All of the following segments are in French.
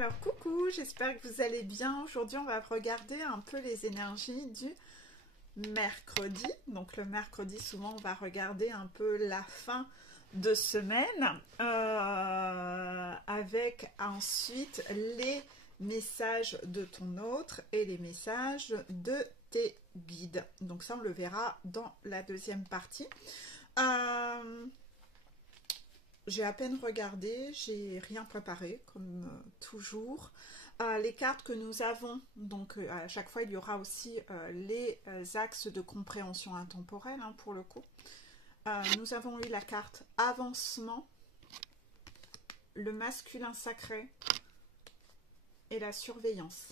Alors coucou, j'espère que vous allez bien. Aujourd'hui on va regarder un peu les énergies du mercredi. Donc le mercredi souvent on va regarder un peu la fin de semaine avec ensuite les messages de ton autre et les messages de tes guides. Donc ça on le verra dans la deuxième partie. J'ai à peine regardé, j'ai rien préparé comme toujours. Les cartes que nous avons, donc à chaque fois il y aura aussi les axes de compréhension intemporelle hein, pour le coup. Nous avons eu la carte avancement, le masculin sacré et la surveillance.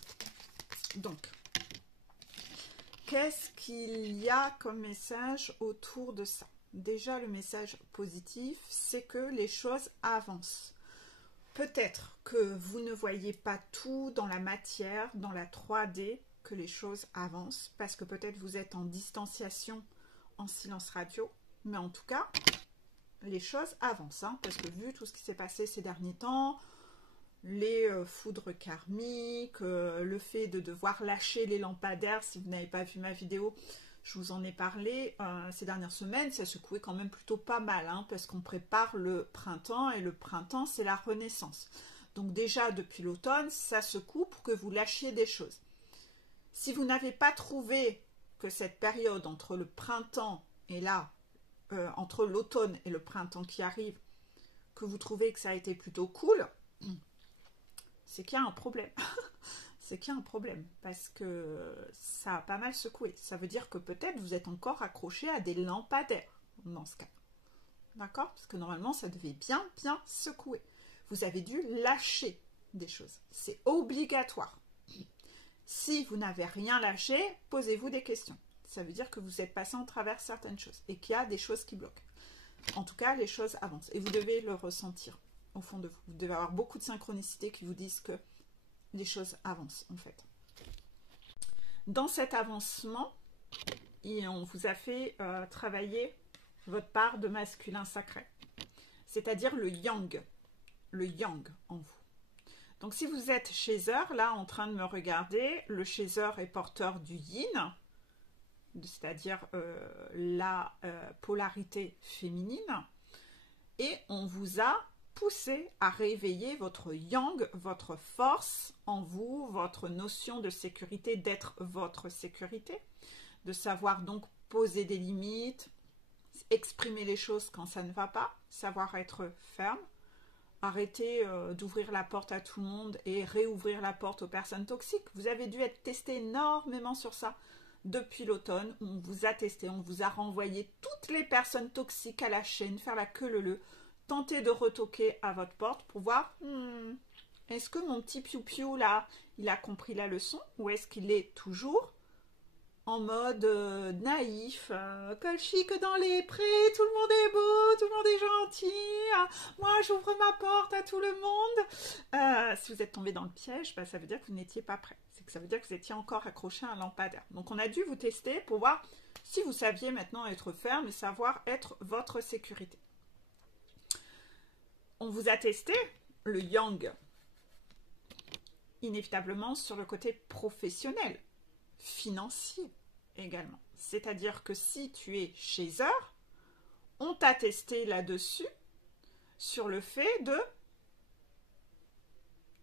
Donc, qu'est-ce qu'il y a comme message autour de ça? Déjà, le message positif, c'est que les choses avancent. Peut-être que vous ne voyez pas tout dans la matière, dans la 3D, que les choses avancent, parce que peut-être vous êtes en distanciation, en silence radio, mais en tout cas, les choses avancent, hein, parce que vu tout ce qui s'est passé ces derniers temps, les foudres karmiques, le fait de devoir lâcher les lampadaires, si vous n'avez pas vu ma vidéo, je vous en ai parlé ces dernières semaines, ça secouait quand même plutôt pas mal, hein, parce qu'on prépare le printemps, et le printemps, c'est la renaissance. Donc déjà, depuis l'automne, ça secoue pour que vous lâchiez des choses. Si vous n'avez pas trouvé que cette période entre le printemps et là, entre l'automne et le printemps qui arrive, que vous trouvez que ça a été plutôt cool, c'est qu'il y a un problème. C'est qu'il y a un problème, parce que ça a pas mal secoué. Ça veut dire que peut-être vous êtes encore accroché à des lampadaires dans ce cas. D'accord? Parce que normalement, ça devait bien secouer. Vous avez dû lâcher des choses. C'est obligatoire. Si vous n'avez rien lâché, posez-vous des questions. Ça veut dire que vous êtes passé en travers certaines choses et qu'il y a des choses qui bloquent. En tout cas, les choses avancent. Et vous devez le ressentir au fond de vous. Vous devez avoir beaucoup de synchronicité qui vous disent que les choses avancent en fait. Dans cet avancement, on vous a fait travailler votre part de masculin sacré, c'est-à-dire le yang en vous. Donc si vous êtes chaser, là en train de me regarder, le chaser est porteur du yin, c'est-à-dire la polarité féminine, et on vous a poussé à réveiller votre yang, votre force en vous, votre notion de sécurité, d'être votre sécurité, de savoir donc poser des limites, exprimer les choses quand ça ne va pas, savoir être ferme, arrêter d'ouvrir la porte à tout le monde et réouvrir la porte aux personnes toxiques. Vous avez dû être testé énormément sur ça depuis l'automne. On vous a testé, on vous a renvoyé toutes les personnes toxiques à la chaîne, faire la queue leu-leu, tentez de retoquer à votre porte pour voir est-ce que mon petit piou-piou là, il a compris la leçon ou est-ce qu'il est toujours en mode naïf, col chic dans les prés, tout le monde est beau, tout le monde est gentil, moi j'ouvre ma porte à tout le monde. Si vous êtes tombé dans le piège, bah, ça veut dire que vous n'étiez pas prêt. C'est que ça veut dire que vous étiez encore accroché à un lampadaire. Donc on a dû vous tester pour voir si vous saviez maintenant être ferme et savoir être votre sécurité. On vous a testé le yang, inévitablement sur le côté professionnel, financier également. C'est-à-dire que si tu es chaser, on t'a testé là-dessus sur le fait de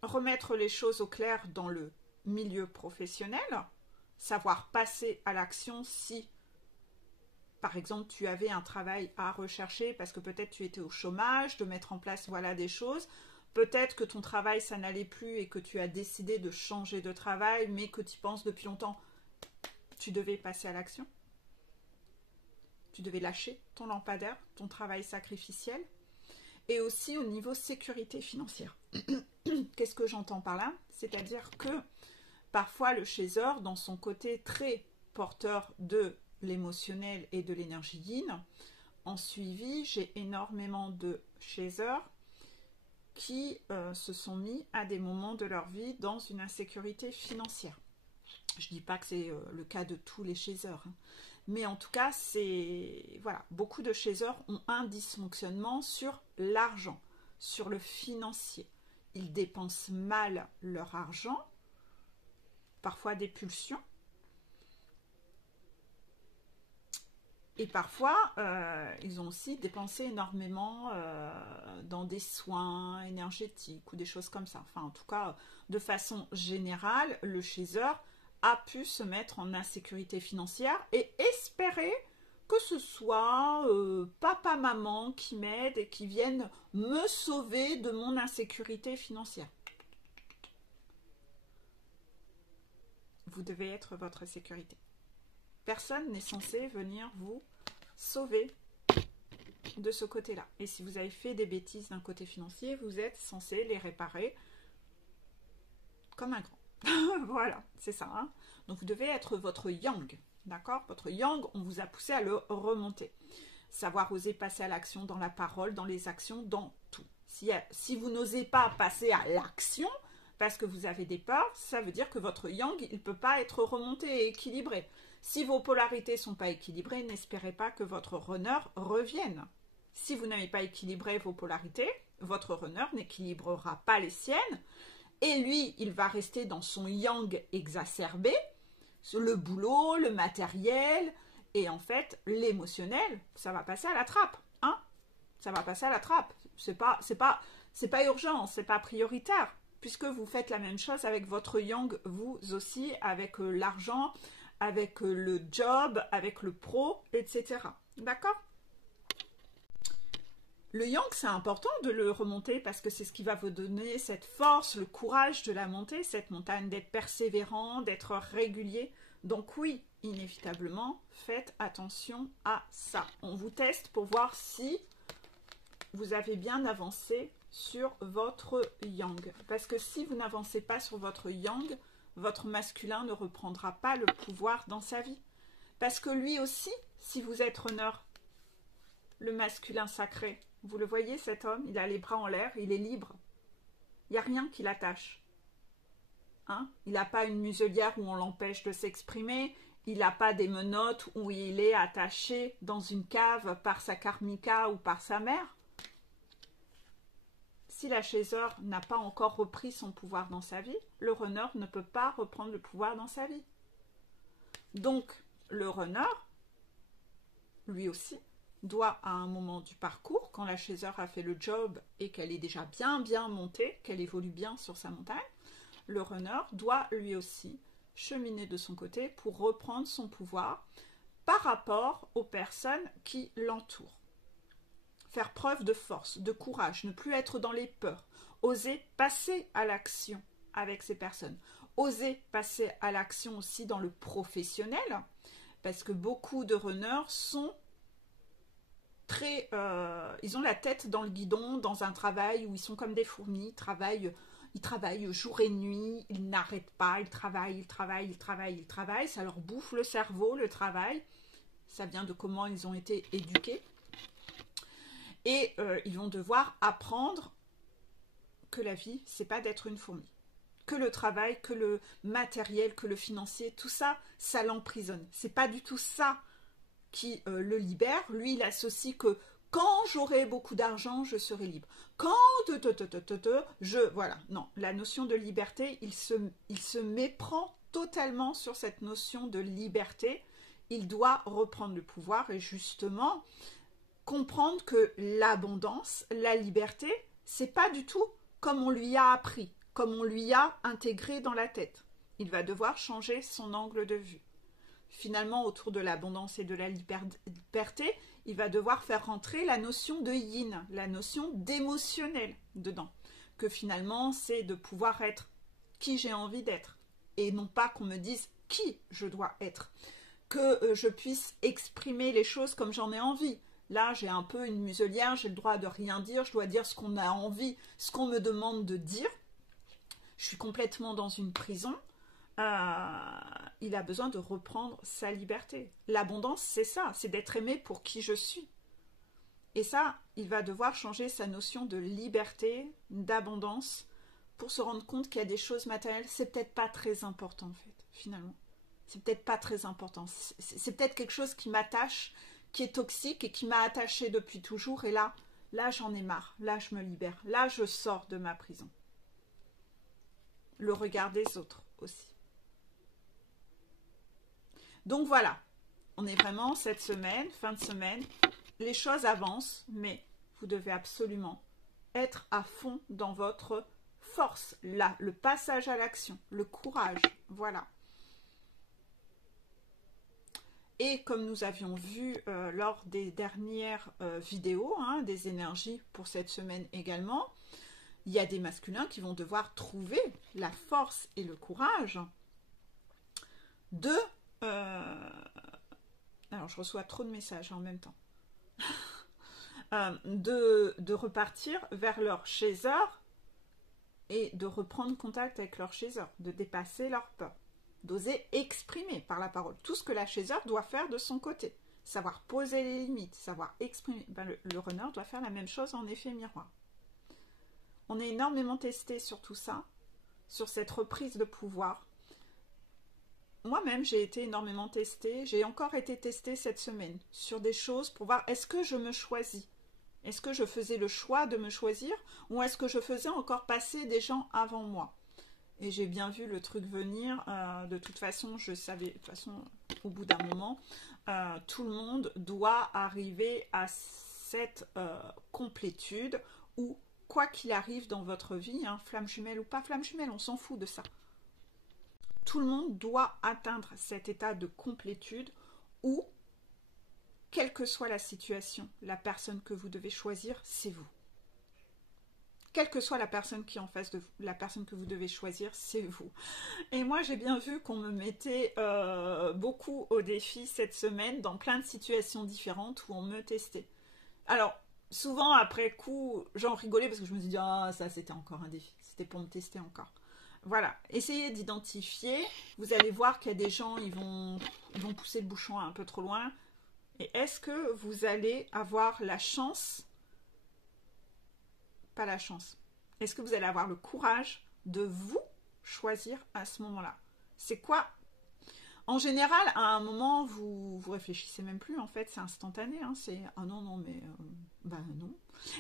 remettre les choses au clair dans le milieu professionnel, savoir passer à l'action si par exemple, tu avais un travail à rechercher parce que peut-être tu étais au chômage, de mettre en place voilà des choses. Peut-être que ton travail, ça n'allait plus et que tu as décidé de changer de travail, mais que tu penses depuis longtemps, tu devais passer à l'action. Tu devais lâcher ton lampadaire, ton travail sacrificiel. Et aussi au niveau sécurité financière. Qu'est-ce que j'entends par là? C'est-à-dire que parfois le chaser, dans son côté très porteur de l'émotionnel et de l'énergie yin, en suivi, j'ai énormément de chasers qui se sont mis à des moments de leur vie dans une insécurité financière. Je ne dis pas que c'est le cas de tous les chasers, hein. Mais en tout cas, c'est voilà, beaucoup de chasers ont un dysfonctionnement sur l'argent, sur le financier. ils dépensent mal leur argent, parfois des pulsions. Et parfois, ils ont aussi dépensé énormément dans des soins énergétiques ou des choses comme ça. Enfin, en tout cas, de façon générale, le chaser a pu se mettre en insécurité financière et espérer que ce soit papa, maman qui m'aide et qui viennent me sauver de mon insécurité financière. Vous devez être votre sécurité. Personne n'est censé venir vous sauver de ce côté-là. Et si vous avez fait des bêtises d'un côté financier, vous êtes censé les réparer comme un grand. Voilà, c'est ça. Hein. Donc vous devez être votre yang, d'accord? Votre yang, on vous a poussé à le remonter. Savoir oser passer à l'action dans la parole, dans les actions, dans tout. Si vous n'osez pas passer à l'action, parce que vous avez des peurs, ça veut dire que votre yang, il ne peut pas être remonté et équilibré. Si vos polarités ne sont pas équilibrées, n'espérez pas que votre runner revienne. Si vous n'avez pas équilibré vos polarités, votre runner n'équilibrera pas les siennes. Et lui, il va rester dans son yang exacerbé, le boulot, le matériel, et en fait, l'émotionnel, ça va passer à la trappe. Hein, ça va passer à la trappe. C'est pas urgent, c'est pas prioritaire. Puisque vous faites la même chose avec votre yang, vous aussi, avec l'argent, avec le job, avec le pro, etc. D'accord? Le yang, c'est important de le remonter parce que c'est ce qui va vous donner cette force, le courage de la monter, cette montagne, d'être persévérant, d'être régulier. Donc oui, inévitablement, faites attention à ça. On vous teste pour voir si vous avez bien avancé sur votre yang. Parce que si vous n'avancez pas sur votre yang, votre masculin ne reprendra pas le pouvoir dans sa vie. Parce que lui aussi, si vous êtes runner, le masculin sacré, vous le voyez cet homme, il a les bras en l'air, il est libre. Il n'y a rien qui l'attache. Hein? Il n'a pas une muselière où on l'empêche de s'exprimer, il n'a pas des menottes où il est attaché dans une cave par sa karmika ou par sa mère. Si la chaser n'a pas encore repris son pouvoir dans sa vie, le runner ne peut pas reprendre le pouvoir dans sa vie. Donc, le runner, lui aussi, doit à un moment du parcours, quand la chaser a fait le job et qu'elle est déjà bien montée, qu'elle évolue bien sur sa montagne, le runner doit lui aussi cheminer de son côté pour reprendre son pouvoir par rapport aux personnes qui l'entourent. Faire preuve de force, de courage, ne plus être dans les peurs, oser passer à l'action avec ces personnes, oser passer à l'action aussi dans le professionnel, parce que beaucoup de runners sont très... ils ont la tête dans le guidon, dans un travail où ils sont comme des fourmis, ils travaillent jour et nuit, ils n'arrêtent pas, ils travaillent, ça leur bouffe le cerveau, le travail, ça vient de comment ils ont été éduqués. Et ils vont devoir apprendre que la vie, c'est pas d'être une fourmi. Que le travail, que le matériel, que le financier, tout ça, ça l'emprisonne. C'est pas du tout ça qui le libère. Lui, il associe que quand j'aurai beaucoup d'argent, je serai libre. Quand voilà. Non, la notion de liberté, il se méprend totalement sur cette notion de liberté. Il doit reprendre le pouvoir et justement comprendre que l'abondance, la liberté, c'est pas du tout comme on lui a appris, comme on lui a intégré dans la tête. Il va devoir changer son angle de vue. Finalement, autour de l'abondance et de la liberté, il va devoir faire rentrer la notion de yin, la notion d'émotionnel dedans. Que finalement, c'est de pouvoir être qui j'ai envie d'être et non pas qu'on me dise qui je dois être. Que je puisse exprimer les choses comme j'en ai envie. Là, j'ai un peu une muselière, j'ai le droit de rien dire, je dois dire ce qu'on a envie, ce qu'on me demande de dire. Je suis complètement dans une prison. Il a besoin de reprendre sa liberté. L'abondance, c'est ça, c'est d'être aimé pour qui je suis. Et ça, il va devoir changer sa notion de liberté, d'abondance, pour se rendre compte qu'il y a des choses matérielles, c'est peut-être pas très important en fait, finalement. C'est peut-être pas très important. C'est peut-être quelque chose qui m'attache, qui est toxique et qui m'a attachée depuis toujours. Et là j'en ai marre. Là, je me libère. Là, je sors de ma prison. le regard des autres aussi. Donc voilà, on est vraiment cette semaine, fin de semaine, les choses avancent, mais vous devez absolument être à fond dans votre force, là, le passage à l'action, le courage, voilà. Et comme nous avions vu lors des dernières vidéos, hein, des énergies pour cette semaine également, il y a des masculins qui vont devoir trouver la force et le courage de... alors je reçois trop de messages en même temps. De repartir vers leur chaser et de reprendre contact avec leur chaser, de dépasser leur peur, d'oser exprimer par la parole tout ce que la chaser doit faire de son côté, savoir poser les limites, savoir exprimer. Ben, le runner doit faire la même chose en effet miroir. On est énormément testé sur tout ça, sur cette reprise de pouvoir. Moi-même, j'ai été énormément testée, j'ai encore été testée cette semaine sur des choses pour voir est-ce que je me choisis. Est-ce que je faisais le choix de me choisir ou est-ce que je faisais encore passer des gens avant moi? Et j'ai bien vu le truc venir. De toute façon, je savais, de toute façon, au bout d'un moment, tout le monde doit arriver à cette complétude où, quoi qu'il arrive dans votre vie, hein, flamme jumelle ou pas flamme jumelle, on s'en fout de ça. Tout le monde doit atteindre cet état de complétude où, quelle que soit la situation, la personne que vous devez choisir, c'est vous. Quelle que soit la personne qui est en face de vous, la personne que vous devez choisir, c'est vous. Et moi, j'ai bien vu qu'on me mettait beaucoup au défi cette semaine dans plein de situations différentes où on me testait. Alors, souvent, après coup, j'en rigolais parce que je me suis dit, ah, ça, c'était encore un défi. C'était pour me tester encore. Voilà, essayez d'identifier. Vous allez voir qu'il y a des gens, ils vont pousser le bouchon un peu trop loin. Et est-ce que vous allez avoir la chance, pas la chance, est-ce que vous allez avoir le courage de vous choisir à ce moment-là? C'est quoi? En général, à un moment, vous réfléchissez même plus, en fait, c'est instantané, hein, c'est « ah non, non, mais bah non ».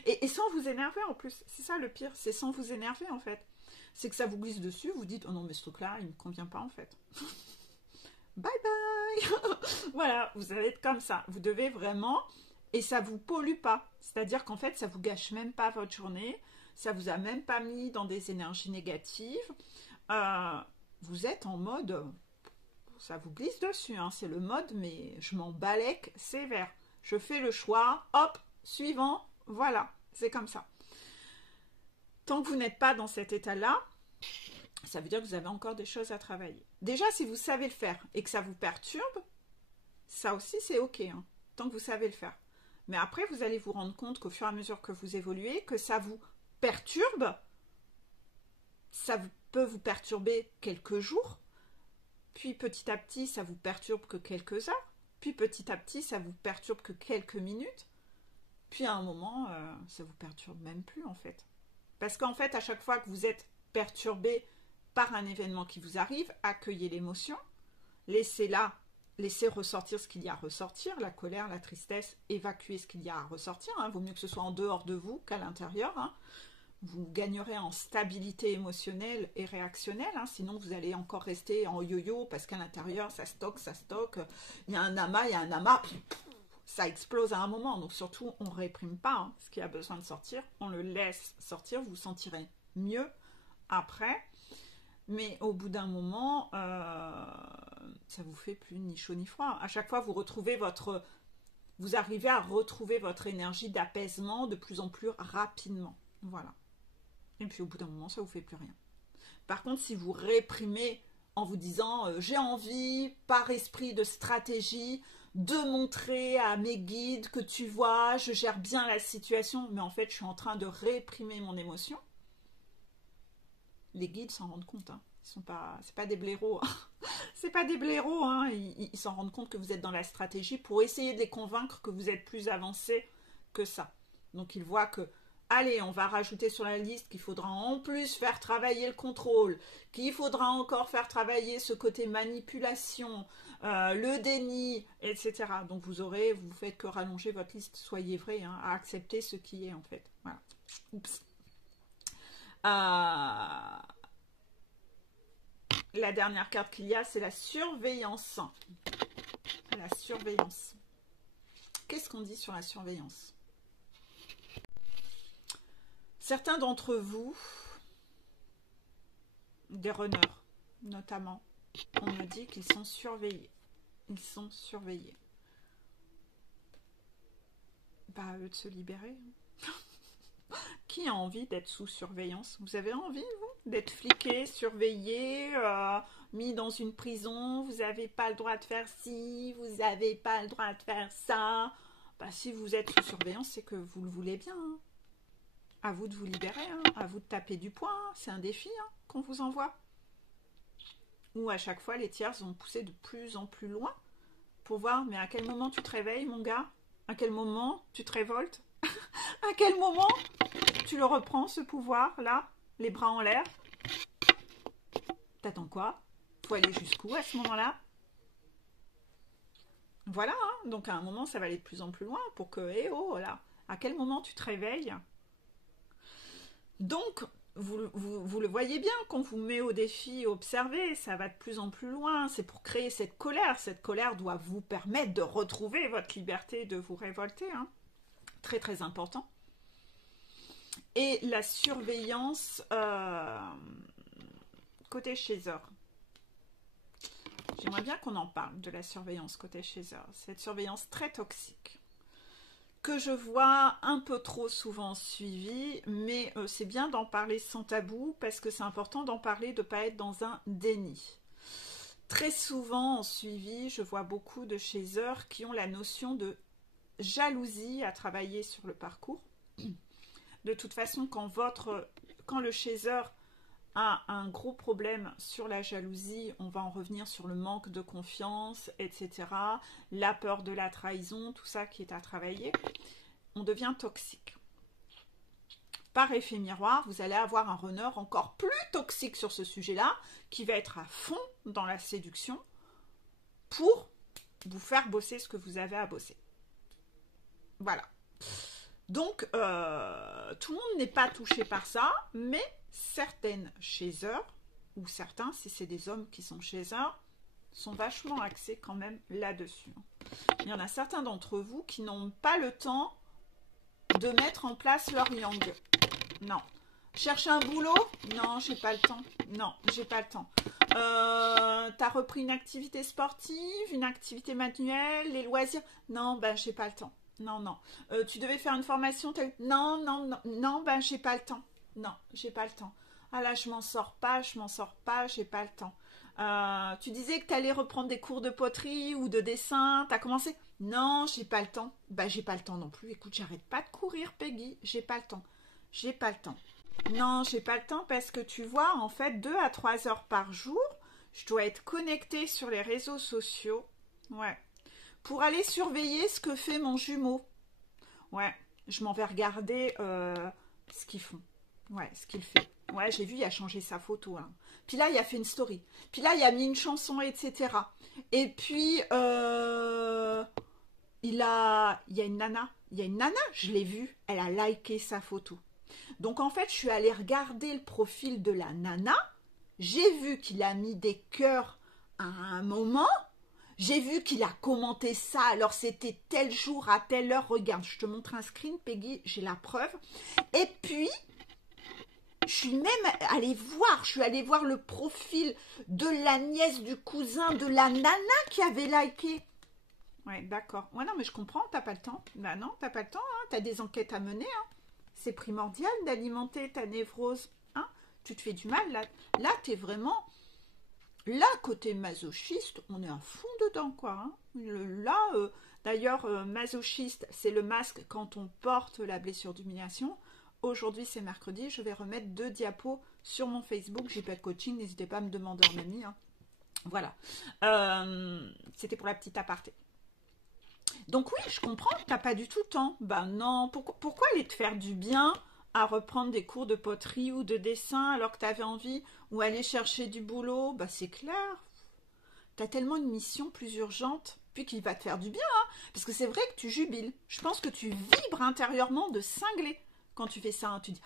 Et sans vous énerver en plus, c'est ça le pire, c'est sans vous énerver en fait. C'est que ça vous glisse dessus, vous dites « oh non, mais ce truc-là, il ne me convient pas en fait ». Bye bye. Voilà, vous allez être comme ça. Vous devez vraiment, et ça vous pollue pas. C'est-à-dire qu'en fait, ça vous gâche même pas votre journée. Ça vous a même pas mis dans des énergies négatives. Vous êtes en mode, ça vous glisse dessus. Hein, c'est le mode, mais je m'en balèque sévère. Je fais le choix, hop, suivant, voilà. C'est comme ça. Tant que vous n'êtes pas dans cet état-là, ça veut dire que vous avez encore des choses à travailler. Déjà, si vous savez le faire et que ça vous perturbe, ça aussi c'est ok, hein, tant que vous savez le faire. Mais après, vous allez vous rendre compte qu'au fur et à mesure que vous évoluez, que ça vous perturbe, ça peut vous perturber quelques jours, puis petit à petit, ça vous perturbe que quelques heures, puis petit à petit, ça vous perturbe que quelques minutes, puis à un moment, ça vous perturbe même plus en fait. Parce qu'en fait, à chaque fois que vous êtes perturbé par un événement qui vous arrive, accueillez l'émotion, laissez ressortir ce qu'il y a à ressortir, la colère, la tristesse, évacuez ce qu'il y a à ressortir. Hein. Vaut mieux que ce soit en dehors de vous qu'à l'intérieur. Hein. Vous gagnerez en stabilité émotionnelle et réactionnelle, hein. Sinon vous allez encore rester en yo-yo parce qu'à l'intérieur ça stocke, il y a un amas, puis ça explose à un moment. Donc surtout, on ne réprime pas hein, ce qui a besoin de sortir, on le laisse sortir, vous vous sentirez mieux après. Mais au bout d'un moment, ça vous fait plus ni chaud ni froid. À chaque fois, vous arrivez à retrouver votre énergie d'apaisement de plus en plus rapidement. Voilà. Et puis au bout d'un moment, ça vous fait plus rien. Par contre, si vous réprimez en vous disant j'ai envie, par esprit de stratégie, de montrer à mes guides que tu vois, je gère bien la situation, mais en fait, je suis en train de réprimer mon émotion. Les guides s'en rendent compte, hein. C'est pas des blaireaux, hein. C'est pas des blaireaux, hein. Ils s'en rendent compte que vous êtes dans la stratégie pour essayer de les convaincre que vous êtes plus avancé que ça. Donc ils voient que, allez, on va rajouter sur la liste qu'il faudra en plus faire travailler le contrôle, qu'il faudra encore faire travailler ce côté manipulation, le déni, etc. Donc vous faites que rallonger votre liste, soyez vrai, hein, à accepter ce qui est en fait. Voilà. Oups. La dernière carte qu'il y a, c'est la surveillance. La surveillance. Qu'est-ce qu'on dit sur la surveillance? Certains d'entre vous, des runners notamment, on me dit qu'ils sont surveillés. Ils sont surveillés. Bah, à eux de se libérer. Qui a envie d'être sous surveillance? Vous avez envie, vous, d'être fliqué, surveillé, mis dans une prison? Vous n'avez pas le droit de faire ci, vous n'avez pas le droit de faire ça. Bah, si vous êtes sous surveillance, c'est que vous le voulez bien. Hein. À vous de vous libérer, hein. À vous de taper du poing. Hein. C'est un défi hein, qu'on vous envoie. Ou à chaque fois, les tiers vont pousser de plus en plus loin pour voir, mais à quel moment tu te réveilles, mon gars? À quel moment tu te révoltes? À quel moment tu le reprends, ce pouvoir-là, les bras en l'air? T'attends quoi? Faut aller jusqu'où à ce moment-là? Voilà, hein. Donc à un moment, ça va aller de plus en plus loin pour que, eh oh là, à quel moment tu te réveilles? Donc, vous le voyez bien, qu'on vous met au défi, observez, ça va de plus en plus loin. C'est pour créer cette colère. Cette colère doit vous permettre de retrouver votre liberté, de vous révolter. Hein. Très, très important. Et la surveillance côté Chaser. J'aimerais bien qu'on en parle de la surveillance côté Chaser. Cette surveillance très toxique que je vois un peu trop souvent suivie, mais c'est bien d'en parler sans tabou parce que c'est important d'en parler, de ne pas être dans un déni. Très souvent en suivi, je vois beaucoup de chasers qui ont la notion de jalousie à travailler sur le parcours. De toute façon, quand le chaser a un gros problème sur la jalousie, on va en revenir sur le manque de confiance, etc. La peur de la trahison, tout ça qui est à travailler, on devient toxique. Par effet miroir, vous allez avoir un runner encore plus toxique sur ce sujet-là, qui va être à fond dans la séduction pour vous faire bosser ce que vous avez à bosser. Voilà. Donc, tout le monde n'est pas touché par ça, mais certaines chasers, ou certains, si c'est des hommes qui sont chasers, sont vachement axés quand même là-dessus. Il y en a certains d'entre vous qui n'ont pas le temps de mettre en place leur yang. Non. Chercher un boulot? Non, j'ai pas le temps. Non, j'ai pas le temps. T'as repris une activité sportive, une activité manuelle, les loisirs? Non, ben j'ai pas le temps. Non, non. Tu devais faire une formation? Non, non, non, non, ben j'ai pas le temps. Non, j'ai pas le temps. Ah là, je m'en sors pas, j'ai pas le temps. Tu disais que tu allais reprendre des cours de poterie ou de dessin, t'as commencé? Non, j'ai pas le temps. Bah, j'ai pas le temps non plus. Écoute, j'arrête pas de courir, Peggy. J'ai pas le temps. J'ai pas le temps. Non, j'ai pas le temps parce que tu vois, en fait, 2 à 3 heures par jour, je dois être connectée sur les réseaux sociaux. Ouais. Pour aller surveiller ce que fait mon jumeau. Ouais. Je m'en vais regarder ce qu'ils font. Ouais, ce qu'il fait. Ouais, j'ai vu, il a changé sa photo. Hein. Puis là, il a fait une story. Puis là, il a mis une chanson, etc. Et puis, il y a une nana. Il y a une nana, je l'ai vue. Elle a liké sa photo. Donc, en fait, je suis allée regarder le profil de la nana. J'ai vu qu'il a mis des cœurs à un moment. J'ai vu qu'il a commenté ça. Alors, c'était tel jour à telle heure. Regarde, je te montre un screen, Peggy. J'ai la preuve. Et puis... je suis allée voir le profil de la nièce du cousin de la nana qui avait liké. Ouais, d'accord. Ouais, non, mais je comprends, t'as pas le temps. Bah non, t'as pas le temps, hein. T'as des enquêtes à mener, hein. C'est primordial d'alimenter ta névrose, hein. Tu te fais du mal, là. Là, t'es vraiment... Là, côté masochiste, on est à fond dedans, quoi. Hein. Là, d'ailleurs, masochiste, c'est le masque quand on porte la blessure d'humiliation. Aujourd'hui, c'est mercredi, je vais remettre 2 diapos sur mon Facebook. J'ai pas de coaching, n'hésitez pas à me demander en ami. Hein. Voilà. C'était pour la petite aparté. Donc oui, je comprends, t'as pas du tout le temps. Ben non, pourquoi aller te faire du bien à reprendre des cours de poterie ou de dessin alors que t'avais envie, ou aller chercher du boulot? Ben c'est clair. T'as tellement une mission plus urgente, puis qui va te faire du bien. Hein, parce que c'est vrai que tu jubiles. Je pense que tu vibres intérieurement de cingler. Quand tu fais ça, hein, tu dis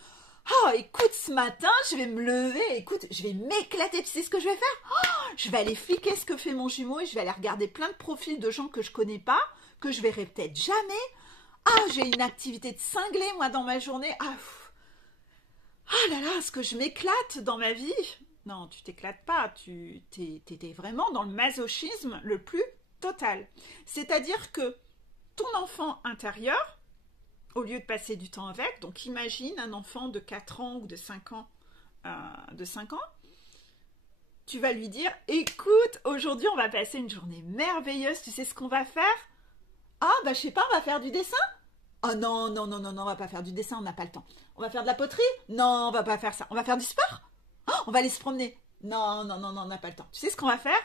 Oh, écoute, ce matin, je vais me lever, écoute, je vais m'éclater. Tu sais ce que je vais faire? Oh, je vais aller fliquer ce que fait mon jumeau et je vais aller regarder plein de profils de gens que je connais pas, que je verrai peut-être jamais. Ah, j'ai une activité de cinglé, moi, dans ma journée. Ah, ah là là, est-ce que je m'éclate dans ma vie? Non, tu t'éclates pas, tu t'es vraiment dans le masochisme le plus total. C'est-à-dire que ton enfant intérieur, au lieu de passer du temps avec, donc imagine un enfant de 4 ans ou de 5 ans, tu vas lui dire, écoute, aujourd'hui on va passer une journée merveilleuse, tu sais ce qu'on va faire? Ah, bah je sais pas, on va faire du dessin? Oh non, non, non, non, non, on va pas faire du dessin, on n'a pas le temps. On va faire de la poterie? Non, on va pas faire ça. On va faire du sport? Oh, on va aller se promener? Non, non, non, non, on n'a pas le temps. Tu sais ce qu'on va faire?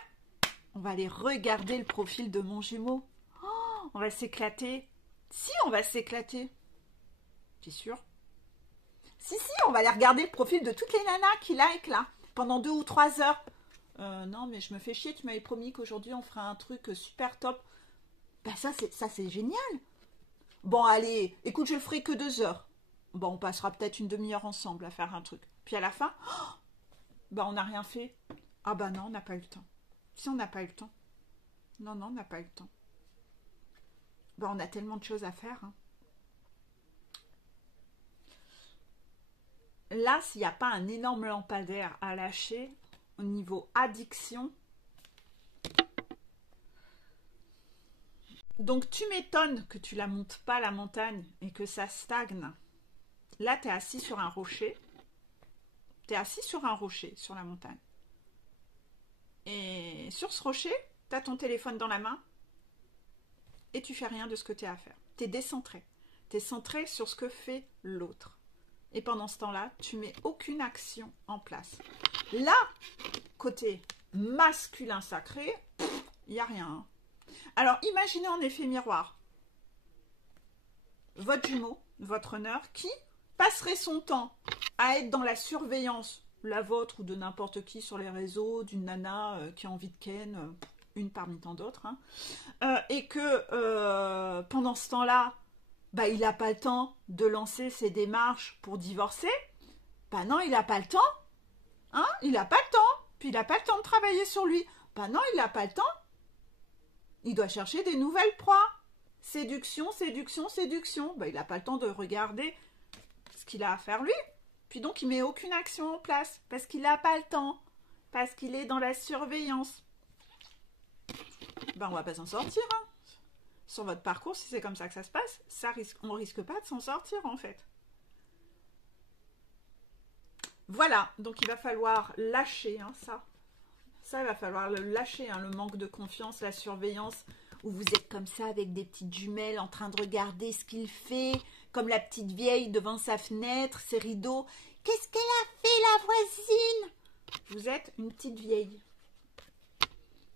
On va aller regarder le profil de mon jumeau. Oh, on va s'éclater. Si, on va s'éclater. T'es sûr? Si, si, on va aller regarder le profil de toutes les nanas qui like là, pendant 2 ou 3 heures. Non, mais je me fais chier, tu m'avais promis qu'aujourd'hui on fera un truc super top. Bah ça c'est génial. Bon, allez, écoute, je ferai que 2 heures. Bon, on passera peut-être une demi-heure ensemble à faire un truc. Puis à la fin, oh, bah on n'a rien fait. Ah bah non, on n'a pas eu le temps. Si on n'a pas eu le temps. Non, non, on n'a pas eu le temps. Bah on a tellement de choses à faire. Hein. Là, s'il n'y a pas un énorme lampadaire à lâcher au niveau addiction, donc tu m'étonnes que tu la montes pas la montagne et que ça stagne. Là, tu es assis sur un rocher. Tu es assis sur un rocher, sur la montagne. Et sur ce rocher, tu as ton téléphone dans la main et tu fais rien de ce que tu as à faire. Tu es décentré. Tu es centré sur ce que fait l'autre. Et pendant ce temps-là, tu mets aucune action en place. Là, côté masculin sacré, il n'y a rien. Hein. Alors, imaginez en effet miroir. Votre jumeau, votre honneur, qui passerait son temps à être dans la surveillance, la vôtre ou de n'importe qui sur les réseaux, d'une nana qui a envie de ken, une parmi tant d'autres, hein, et que pendant ce temps-là, bah, il n'a pas le temps de lancer ses démarches pour divorcer. Bah non, il n'a pas le temps. Hein, il n'a pas le temps. Puis il n'a pas le temps de travailler sur lui. Bah non, il n'a pas le temps. Il doit chercher des nouvelles proies. Séduction, séduction, séduction. Bah, il n'a pas le temps de regarder ce qu'il a à faire lui. Puis donc, il met aucune action en place. Parce qu'il n'a pas le temps. Parce qu'il est dans la surveillance. Bah, on va pas s'en sortir, hein. Sur votre parcours, si c'est comme ça que ça se passe, on risque pas de s'en sortir en fait. Voilà, donc il va falloir lâcher hein, ça. Ça, il va falloir le lâcher, hein, le manque de confiance, la surveillance, où vous êtes comme ça avec des petites jumelles en train de regarder ce qu'il fait, comme la petite vieille devant sa fenêtre, ses rideaux. Qu'est-ce qu'elle a fait la voisine? Vous êtes une petite vieille.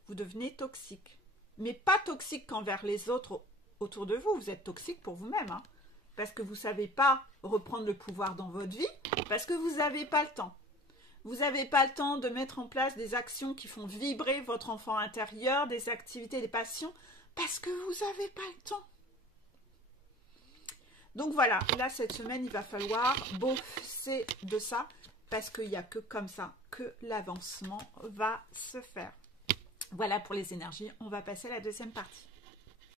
Vous devenez toxique. Mais pas toxique qu'envers les autres autour de vous. Vous êtes toxique pour vous-même. Hein, parce que vous ne savez pas reprendre le pouvoir dans votre vie. Parce que vous n'avez pas le temps. Vous n'avez pas le temps de mettre en place des actions qui font vibrer votre enfant intérieur, des activités, des passions. Parce que vous n'avez pas le temps. Donc voilà, là cette semaine, il va falloir bosser de ça. Parce qu'il n'y a que comme ça que l'avancement va se faire. Voilà pour les énergies, on va passer à la deuxième partie.